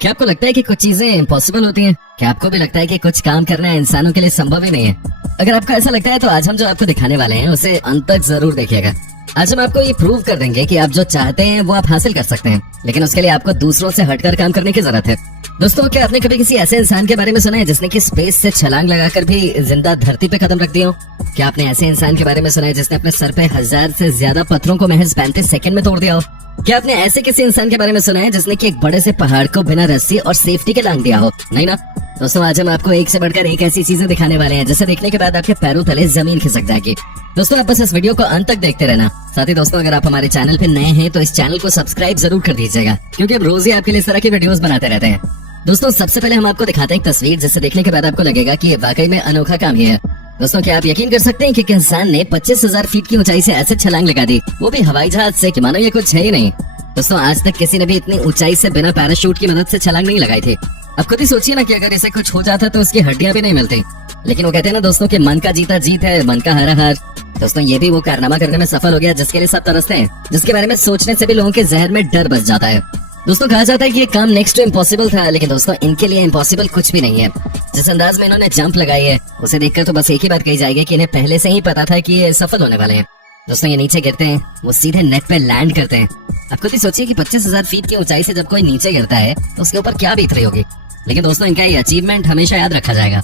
क्या आपको लगता है कि कुछ चीजें इम्पॉसिबल होती हैं? क्या आपको भी लगता है कि कुछ काम करना इंसानों के लिए संभव ही नहीं है? अगर आपको ऐसा लगता है तो आज हम जो आपको दिखाने वाले हैं उसे अंत तक जरूर देखिएगा। आज हम आपको ये प्रूव कर देंगे कि आप जो चाहते हैं वो आप हासिल कर सकते हैं, लेकिन उसके लिए आपको दूसरों से हटकर काम करने की जरूरत है। दोस्तों, क्या आपने कभी किसी ऐसे इंसान के बारे में सुना है जिसने कि स्पेस से छलांग लगाकर भी जिंदा धरती पे कदम रख दिया हो? क्या आपने ऐसे इंसान के बारे में सुना है जिसने अपने सर पे 1000 से ज्यादा पत्थरों को महज 35 सेकंड में तोड़ दिया हो? क्या आपने ऐसे किसी इंसान के बारे में सुना है जिसने कि एक बड़े से पहाड़ को बिना रस्सी और सेफ्टी के लांग दिया हो? नहीं ना। दोस्तों, आज हम आपको एक से बढ़कर एक ऐसी चीजें दिखाने वाले हैं जिसे देखने के बाद आपके पैरों तले जमीन खिसक जाएगी। दोस्तों, आप बस इस वीडियो को अंत तक देखते रहना। साथ ही दोस्तों, अगर आप हमारे चैनल पे नए हैं तो इस चैनल को सब्सक्राइब जरूर कर दीजिएगा, क्योंकि हम रोज ही आपके लिए इस तरह की वीडियोस बनाते रहते हैं। दोस्तों, सबसे पहले हम आपको दिखाते हैं एक तस्वीर जिसे देखने के बाद आपको लगेगा कि ये वाकई में अनोखा काम ही है। दोस्तों, क्या आप यकीन कर सकते हैं कि एक इंसान ने 25,000 फीट की ऊंचाई से ऐसे छलांग लगा दी, वो भी हवाई जहाज से, कि मानो ये कुछ है ही नहीं। दोस्तों, आज तक किसी ने भी इतनी ऊंचाई से बिना पैराशूट की मदद से छलांग नहीं लगाई थी। अब खुद ही सोचिए ना कि अगर इसे कुछ हो जाता तो उसकी हड्डियां भी नहीं मिलती। लेकिन वो कहते हैं ना दोस्तों कि मन का जीता जीत है, मन का हारा हार। दोस्तों, ये भी वो कारनामा करने में सफल हो गया जिसके लिए सब तरसते हैं, जिसके बारे में सोचने से भी लोगों के जहन में डर बस जाता है। दोस्तों, कहा जाता है कि ये काम नेक्स्ट टू इम्पॉसिबल था, लेकिन दोस्तों इनके लिए इम्पॉसिबल कुछ भी नहीं है। जिस अंदाज में इन्होंने जंप लगाई है उसे देखकर तो बस एक ही बात कही जाएगी कि इन्हें पहले से ही पता था कि ये सफल होने वाले हैं। दोस्तों, ये नीचे गिरते हैं, वो सीधे नेट पे लैंड करते हैं। आप खुद ही सोचिए कि 25,000 फीट की ऊंचाई से जब कोई नीचे गिरता है तो उसके ऊपर क्या बीत रही होगी। लेकिन दोस्तों, इनका ये अचीवमेंट हमेशा याद रखा जाएगा।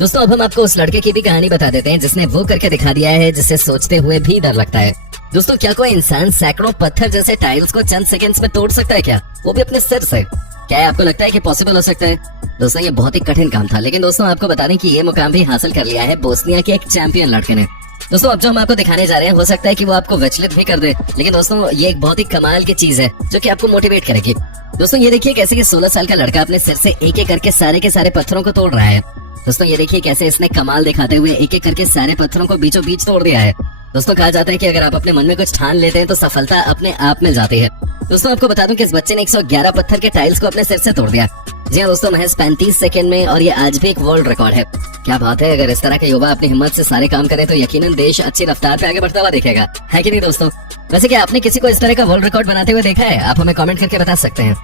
दोस्तों, अब हम आपको उस लड़के की भी कहानी बता देते हैं जिसने वो करके दिखा दिया है जिसे सोचते हुए भी डर लगता है। दोस्तों, क्या कोई इंसान सैकड़ों पत्थर जैसे टाइल्स को चंद सेकंड्स में तोड़ सकता है क्या, वो भी अपने सिर से? क्या आपको लगता है कि पॉसिबल हो सकता है? दोस्तों, ये बहुत ही कठिन काम था, लेकिन दोस्तों आपको बता दें कि ये मुकाम भी हासिल कर लिया है बोस्निया के एक चैंपियन लड़के ने। दोस्तों, अब जो हम आपको दिखाने जा रहे हैं हो सकता है कि वो आपको विचलित भी कर दे, लेकिन दोस्तों ये एक बहुत ही कमाल की चीज है जो कि आपको मोटिवेट करेगी। दोस्तों, ये देखिए कैसे ये 16 साल का लड़का अपने सिर से एक एक करके सारे के सारे पत्थरों को तोड़ रहा है। दोस्तों, ये देखिए कैसे इसने कमाल दिखाते हुए एक एक करके सारे पत्थरों को बीचों बीच तोड़ दिया है। दोस्तों, कहा जाता है कि अगर आप अपने मन में कुछ ठान लेते हैं तो सफलता अपने आप मिल जाती है। दोस्तों, आपको बता दूं कि इस बच्चे ने 111 पत्थर के टाइल्स को अपने सिर से तोड़ दिया। जी हाँ दोस्तों, महज 35 सेकंड में, और ये आज भी एक वर्ल्ड रिकॉर्ड है। क्या बात है, अगर इस तरह के युवा अपनी हिम्मत से सारे काम करें तो यकीनन देश अच्छी रफ्तार पे आगे बढ़ता हुआ दिखेगा, है कि नहीं दोस्तों? वैसे क्या आपने किसी को इस तरह का वर्ल्ड रिकॉर्ड बनाते हुए देखा है? आप हमें कमेंट करके बता सकते हैं।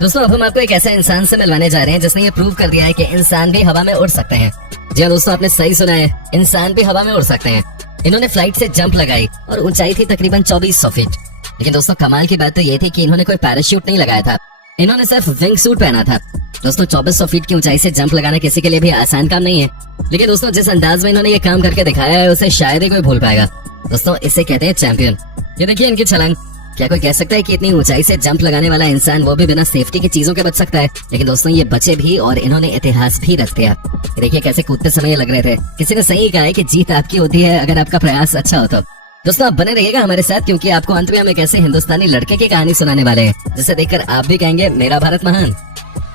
दोस्तों, अब हम आपको एक ऐसा इंसान से मिलवाने जा रहे हैं जिसने ये प्रूव कर दिया है कि इंसान भी हवा में उड़ सकते हैं। जी हाँ दोस्तों, आपने सही सुना है, इंसान भी हवा में उड़ सकते हैं। इन्होंने फ्लाइट से जंप लगाई और ऊंचाई थी तकरीबन 2400 फीट। लेकिन दोस्तों, कमाल की बात तो ये थी कि इन्होंने कोई पैराशूट नहीं लगाया था, इन्होंने सिर्फ विंग सूट पहना था। दोस्तों, 2400 फीट की ऊंचाई से जंप लगाना किसी के लिए भी आसान काम नहीं है, लेकिन दोस्तों जिस अंदाज में इन्होंने ये काम करके दिखाया है उसे शायद ही कोई भूल पाएगा। दोस्तों, इसे कहते हैं चैंपियन। ये देखिए इनकी छलांग। क्या कोई कह सकता है कि इतनी ऊंचाई से जंप लगाने वाला इंसान, वो भी बिना सेफ्टी की चीजों के बच सकता है? लेकिन दोस्तों, ये बचे भी और इन्होंने इतिहास भी रच दिया। देखिए कैसे कूदते समय लग रहे थे। किसी ने सही कहा है कि जीत आपकी होती है अगर आपका प्रयास अच्छा हो तो। दोस्तों, आप बने रहिएगा हमारे साथ, क्योंकि आपको अंत में हम एक ऐसे हिंदुस्तानी लड़के की कहानी सुनाने वाले हैं जिसे देखकर आप भी कहेंगे मेरा भारत महान।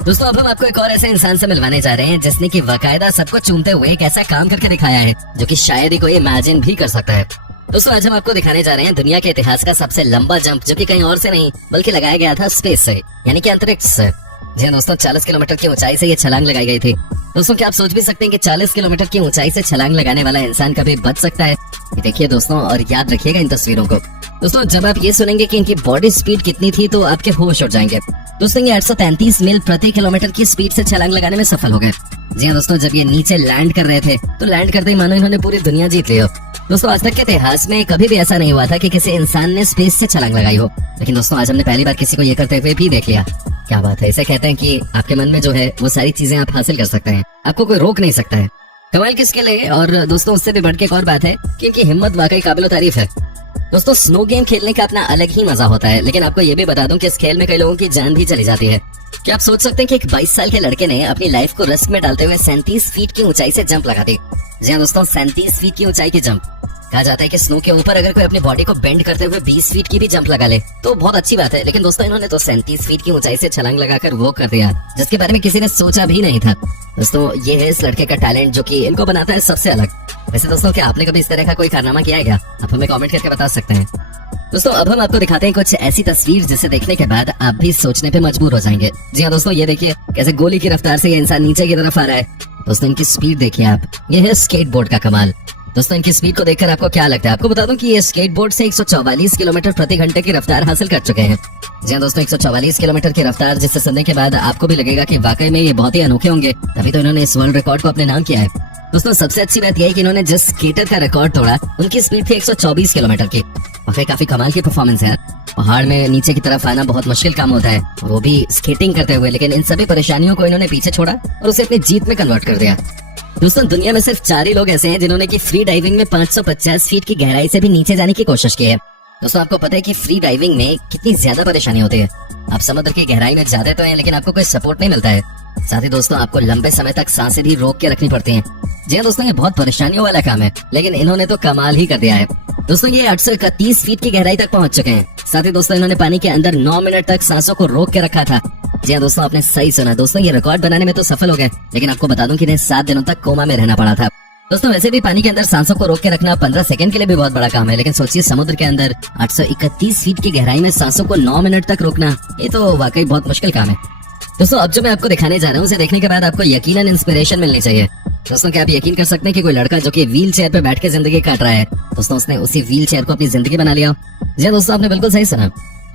दोस्तों, अब हम आपको एक और ऐसे इंसान से मिलवाने जा रहे हैं जिसने की बाकायदा सबको चूमते हुए एक ऐसा काम करके दिखाया है जो कि शायद ही कोई इमेजिन भी कर सकता है। दोस्तों, आज हम आपको दिखाने जा रहे हैं दुनिया के इतिहास का सबसे लंबा जंप, जो कि कहीं और से नहीं बल्कि लगाया गया था स्पेस से, यानी कि अंतरिक्ष से। जी हाँ दोस्तों, 40 किलोमीटर की ऊंचाई से ये छलांग लगाई गई थी। दोस्तों, क्या आप सोच भी सकते हैं कि 40 किलोमीटर की ऊंचाई से छलांग लगाने वाला इंसान कभी बच सकता है? देखिए दोस्तों, और याद रखिएगा इन तस्वीरों को। दोस्तों, जब आप ये सुनेंगे कि इनकी बॉडी स्पीड कितनी थी तो आपके होश उड़ जाएंगे। दोस्तों, ये 833 मील प्रति किलोमीटर की स्पीड से छलांग लगाने में सफल हो गए। जी हाँ दोस्तों, जब ये नीचे लैंड कर रहे थे तो लैंड करते ही मानो इन्होंने पूरी दुनिया जीत ली हो। दोस्तों, आज तक के इतिहास में कभी भी ऐसा नहीं हुआ था कि किसी इंसान ने स्पेस से छलांग लगाई हो, लेकिन दोस्तों आज हमने पहली बार किसी को ये करते हुए भी देख लिया। क्या बात है, इसे कहते हैं कि आपके मन में जो है वो सारी चीजें आप हासिल कर सकते हैं, आपको कोई रोक नहीं सकता है। कमाल किसके लिए? और दोस्तों, उससे भी बढ़ के एक और बात है कि इनकी हिम्मत वाकई काबिल तारीफ है। दोस्तों, स्नो गेम खेलने का अपना अलग ही मजा होता है, लेकिन आपको ये भी बता दूं कि इस खेल में कई लोगों की जान भी चली जाती है। क्या आप सोच सकते हैं कि एक 22 साल के लड़के ने अपनी लाइफ को रिस्क में डालते हुए 37 फीट की ऊंचाई से जंप लगा दी? जी हाँ दोस्तों, 37 फीट की ऊंचाई की जंप। कहा जाता है कि स्नो के ऊपर अगर कोई अपनी बॉडी को बेंड करते हुए 20 फीट की भी जंप लगा ले तो बहुत अच्छी बात है, लेकिन दोस्तों इन्होंने तो 37 फीट की ऊंचाई से छलांग लगाकर वो कर दिया जिसके बारे में किसी ने सोचा भी नहीं था। दोस्तों, ये है इस लड़के का टैलेंट जो कि इनको बनाता है सबसे अलग। वैसे दोस्तों, क्या आपने कभी इस तरह का कोई कारनामा किया है क्या? आप हमें कमेंट करके बता सकते हैं। दोस्तों, अब हम आपको दिखाते हैं कुछ ऐसी तस्वीर जिसे देखने के बाद आप भी सोचने पे मजबूर हो जाएंगे। जी हाँ दोस्तों, ये देखिए कैसे गोली की रफ्तार से ये इंसान नीचे की तरफ आ रहा है। दोस्तों, इनकी स्पीड देखिए आप। ये है स्केटबोर्ड का कमाल। दोस्तों इनकी स्पीड को देखकर आपको क्या लगता है? आपको बता दूं कि ये स्केटबोर्ड से 144 किलोमीटर प्रति घंटे की रफ्तार हासिल कर चुके हैं। जी हाँ दोस्तों, 144 किलोमीटर की रफ्तार जिससे सुनने के बाद आपको भी लगेगा कि वाकई में ये बहुत ही अनोखे होंगे, तभी तो इन्होंने इस वर्ल्ड रिकॉर्ड को अपने नाम किया है। दोस्तों सबसे अच्छी बात यह है कि इन्होंने जिस स्केटर का रिकॉर्ड तोड़ा उनकी स्पीड थी 124 किलोमीटर की। वाकई काफी कमाल की परफॉर्मेंस है। पहाड़ में नीचे की तरफ आना बहुत मुश्किल काम होता है, वो भी स्केटिंग करते हुए, लेकिन इन सभी परेशानियों को इन्होंने पीछे छोड़ा और उसे अपनी जीत में कन्वर्ट कर दिया। दोस्तों दुनिया में सिर्फ 4 ही लोग ऐसे हैं जिन्होंने की फ्री डाइविंग में 550 फीट की गहराई से भी नीचे जाने की कोशिश की है। दोस्तों आपको पता है कि फ्री डाइविंग में कितनी ज्यादा परेशानी होती है। आप समुद्र की गहराई में जाते तो हैं, लेकिन आपको कोई सपोर्ट नहीं मिलता है। साथ ही दोस्तों आपको लंबे समय तक सांसें भी रोक के रखनी पड़ती हैं। जी हाँ दोस्तों, ये बहुत परेशानियों वाला काम है, लेकिन इन्होंने तो कमाल ही कर दिया है। दोस्तों ये 831 फीट की गहराई तक पहुंच चुके हैं। साथ ही दोस्तों इन्होंने पानी के अंदर 9 मिनट तक सांसों को रोक के रखा था। जी हाँ दोस्तों, आपने सही सुना। दोस्तों ये रिकॉर्ड बनाने में तो सफल हो गए, लेकिन आपको बता दूं कि इन्हें 7 दिनों तक कोमा में रहना पड़ा था। दोस्तों वैसे भी पानी के अंदर सांसों को रोक के रखना 15 सेकंड के लिए भी बहुत बड़ा काम है, लेकिन सोचिए समुद्र के अंदर 831 फीट की गहराई में सांसों को 9 मिनट तक रोकना, ये तो वाकई बहुत मुश्किल काम है। दोस्तों अब जो मैं आपको दिखाने जा रहा हूँ उसे देखने के बाद आपको यकीनन इंस्पिरेशन मिलनी चाहिए। दोस्तों क्या आप यकीन कर सकते हैं कि कोई लड़का जो कि व्हील चेयर पे बैठ के जिंदगी काट रहा है, दोस्तों उसने उसी व्हील चेयर को अपनी जिंदगी बना लिया। जी दोस्तों आपने बिल्कुल सही सुना।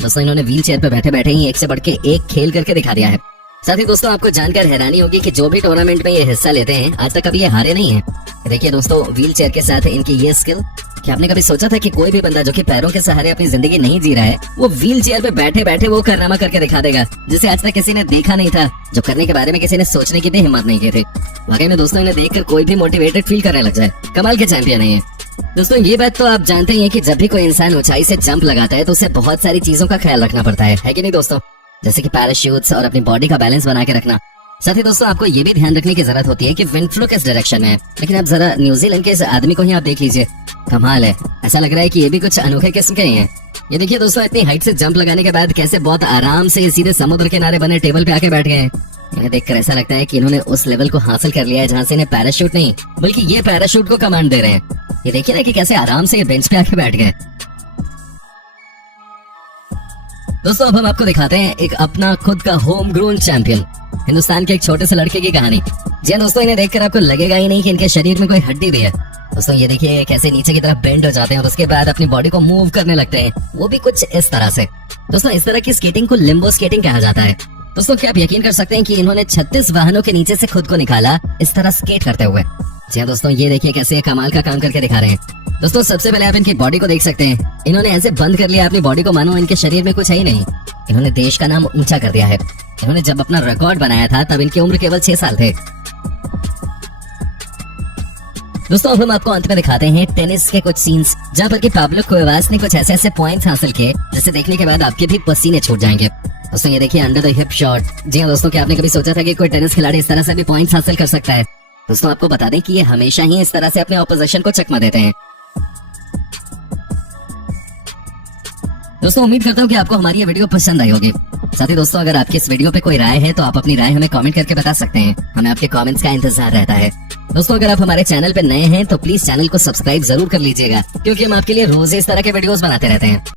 दोस्तों इन्होंने व्हील चेयर पे बैठे बैठे ही एक से बढ़ के एक खेल करके दिखा दिया है। साथ ही दोस्तों आपको जानकर हैरानी होगी कि जो भी टूर्नामेंट में ये हिस्सा लेते हैं आज तक कभी ये हारे नहीं है। देखिए दोस्तों व्हील चेयर के साथ इनकी ये स्किल, क्या आपने कभी सोचा था कि कोई भी बंदा जो कि पैरों के सहारे अपनी जिंदगी नहीं जी रहा है, वो व्हील चेयर पे बैठे बैठे वो कारनामा करके दिखा देगा जिसे आज तक किसी ने देखा नहीं था, जो करने के बारे में किसी ने सोचने की भी हिम्मत नहीं की थी। वाकई में दोस्तों इन्हें देखकर कोई भी मोटिवेटेड फील करने लग जाए। कमाल के चैंपियन है ये। दोस्तों ये बात तो आप जानते ही हैं कि जब भी कोई इंसान ऊंचाई से जंप लगाता है तो उसे बहुत सारी चीजों का ख्याल रखना पड़ता है कि नहीं दोस्तों? जैसे कि पैराशूट्स और अपनी बॉडी का बैलेंस बना के रखना। साथ ही दोस्तों आपको ये भी ध्यान रखने की जरूरत होती है कि विंड फ्लो किस डायरेक्शन में है। लेकिन आप जरा न्यूजीलैंड के इस आदमी को ही आप देख लीजिए, कमाल है। ऐसा लग रहा है कि ये भी कुछ अनोखे किस्म के ही हैं। ये देखिए दोस्तों इतनी हाइट से जंप लगाने के बाद कैसे बहुत आराम से सीधे समुद्र किनारे बने टेबल पे आके बैठ गए हैं। इन्हें देखकर ऐसा लगता है कि इन्होंने उस लेवल को हासिल कर लिया है जहाँ से इन्हें पैराशूट नहीं बल्कि ये पैराशूट को कमांड दे रहे हैं। ये देखिए ना कि कैसे आराम से ये बेंच पे आके बैठ गए। दोस्तों अब हम आपको दिखाते हैं एक अपना खुद का होम ग्रोन चैंपियन, हिंदुस्तान के एक छोटे से लड़के की कहानी। जी दोस्तों इन्हें देखकर आपको लगेगा ही नहीं कि इनके शरीर में कोई हड्डी भी है। दोस्तों ये देखिए कैसे नीचे की तरफ बेंड हो जाते हैं और उसके बाद अपनी बॉडी को मूव करने लगते हैं, वो भी कुछ इस तरह से। दोस्तों इस तरह की स्केटिंग को लिम्बो स्केटिंग कहा जाता है। दोस्तों क्या आप यकीन कर सकते हैं कि इन्होंने 36 वाहनों के नीचे से खुद को निकाला इस तरह स्केट करते हुए। जी हाँ दोस्तों ये देखिए कैसे कमाल का काम करके दिखा रहे हैं। दोस्तों सबसे पहले आप इनकी बॉडी को देख सकते हैं। इन्होंने ऐसे बंद कर लिया अपनी बॉडी को मानो इनके शरीर में कुछ है ही नहीं। इन्होंने देश का नाम ऊंचा कर दिया है। इन्होंने जब अपना रिकॉर्ड बनाया था तब इनकी उम्र केवल 6 साल थे। दोस्तों अब हम आपको अंत में दिखाते हैं टेनिस के कुछ सीन्स जहाँ पर कि पाब्लो कुएवास ने कुछ ऐसे पॉइंट्स हासिल किए जिसे देखने के बाद आपके भी पसीने छूट जाएंगे। दोस्तों ये देखिए अंडर द हिप शॉट। जी हाँ दोस्तों क्या आपने कभी सोचा था कि कोई टेनिस खिलाड़ी इस तरह से भी पॉइंट्स हासिल कर सकता है? दोस्तों आपको बता दें कि ये हमेशा ही इस तरह से अपने ऑपोजिशन को चकमा देते हैं। दोस्तों उम्मीद करता हूँ कि आपको हमारी ये वीडियो पसंद आई होगी। साथ ही दोस्तों अगर आपकी इस वीडियो पे कोई राय है तो आप अपनी राय हमें कमेंट करके बता सकते हैं। हमें आपके कमेंट्स का इंतजार रहता है। दोस्तों अगर आप हमारे चैनल पे नए हैं तो प्लीज चैनल को सब्सक्राइब जरूर कर लीजिएगा, क्योंकि हम आपके लिए रोज इस तरह के वीडियोस बनाते रहते हैं।